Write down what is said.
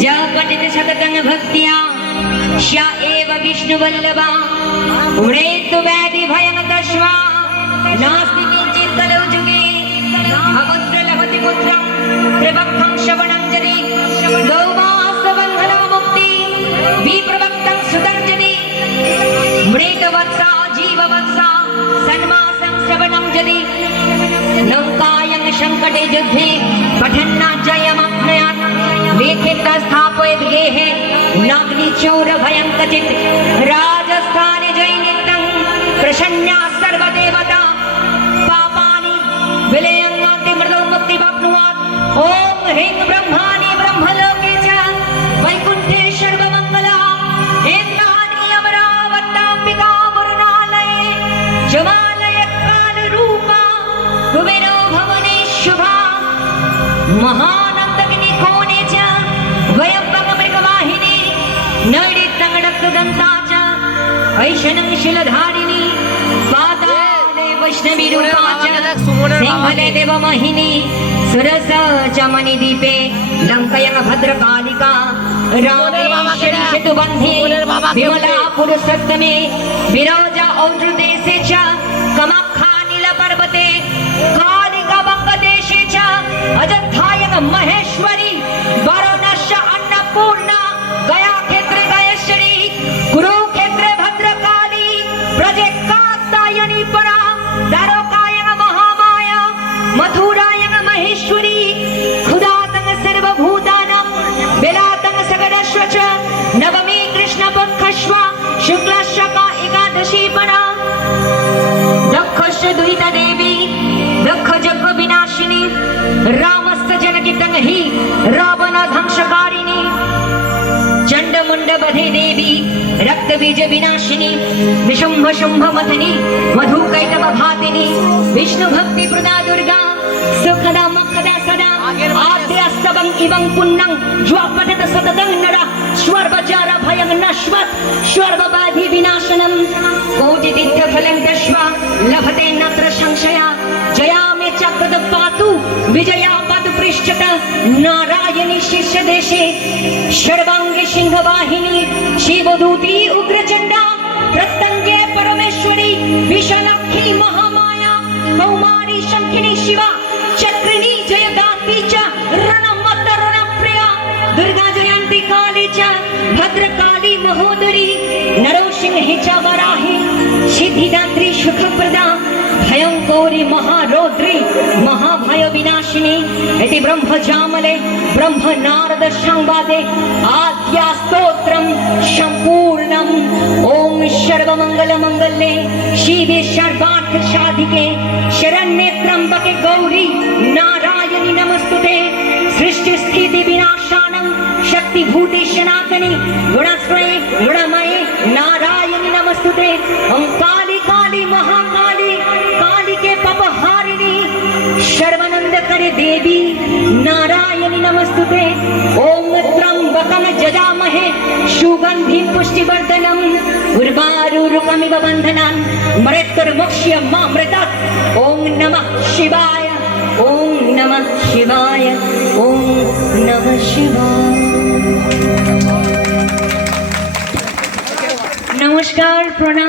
ज्या पठित सततं भक्त्या श एव विष्णुवल्लभा उडेतु व्याधि भयं तस्मा नास्ति किंचित् कलौ जुगे अपुत्र लभते पुत्रं त्रिभक्तं श्रवणं जनि गौमासबन्धना मुक्ति विप्रवक्तं सुतञ्जनि मृतवत्सा जीववत्सा सन्मासं श्रवणं जनि नौकायं संकटे युद्धे पठन्नाजयमप्नुयात् लेखित स्थापयत् गेहे नाग्निचौर भयं कचित् राजस्थाने जैनितं प्रसन्ना सर्वदेवता पापानि विलयन्ति मृदौ मुक्तिमाप्नुयात् ॐ ह्रीं ब्रह्माणि ब्रह्मलोके च वैकुण्ठे सर्वमङ्गला एतानि अमरावताम्बिका वरुणालये जमालय कालरूपा कुबेरो भवने शुभा महानन्दगिनी कोणे च वयम्बकमृगवाहिनी नैडितङ्गडक्तदन्ता च ऐशनं शिलधारिणी पाताले वैष्णवी रूपा च सिंहले देवमहिनी सुरस च मणिदीपे लङ्कयं भद्रकालिका रामेश्वरी सेतुबन्धे विमला पुरुषोत्तमे विराजा और्ध्वदेशे च कमख्या नीलपर्वते कालिका बङ्गदेशे च अजन्तायं महेश्वरी वाराणसी अन्नपूर्णा गया क्षेत्रे गयेश्वरी कुरुक्षेत्रे भद्रकाली ब्रजे कात्यायनी परा द्वारकायं महामाया मथुरायं महेश्वरी खुदातं सर्वभूतानां बेलातं सकलस्य च नवमी कृष्णपक्षस्वा शुक्लशका एकादशी परा दक्षस्य दुहिता देवी दक्ष जग विनाशिनी रामस्य जनकितं हि रावण ध्वंसकारिणी चंडमुंड बधे देवी रक्तबीज विनाशिनी निशुंभ शुंभ मथनी मधुकैटभ घातिनी विष्णु भक्ति प्रदा दुर्गा सुखदा मखदा सदा आद्यस्तवं इवं पुन्नं ज्वापठत सततं नर स्वर्वजार भयं नश्वत् स्वर्वबाधि विनाशनं कोटितीर्थफलं दृष्ट्वा लभते नत्र संशया जया मे चक्रद पातु विजया पातु पृष्ठत नारायणी शीर्ष देशे सर्वांगे सिंहवाहिनी शिवदूती उग्रचंडा प्रत्यंगे परमेश्वरी विशालाक्षी महामाया कौमारी शंखिनी शिवा चक्रिणी जयदात्री च रणमत्त रणप्रिया दुर्गा जयंती काली च भद्रकाली महोदरी नरसिंही च वराही सिद्धिदात्री सुखप्रदा भयंकरी महारौद्री महाभय विनाशिनी इति ब्रह्मजामले ब्रह्म नारद संवादे आद्या स्तोत्रं संपूर्णम् ओम सर्वमंगल मंगले शिवे सर्वार्थ साधिके शरण्ये त्र्यंबके गौरी नारायणी नमस्तुते सृष्टि स्थिति विनाशानं शक्ति भूते सनातनी गुणाश्रये गुणमये नारायणी नमस्तुते ओम काली काली महाकाली काली के पपहारिणी सर्वानंद करे देवी नारायणी नमस्तुते ओम त्र्यंबकं जजामहे सुगंधिं पुष्टिवर्धनम् उर्वारुकमिव बन्धनान् मृत्युर्मुक्ष्यमामृतात् ओम नमः शिवाय ओम नमः शिवाय ओम नमः शिवाय। नमस्कार प्रणाम।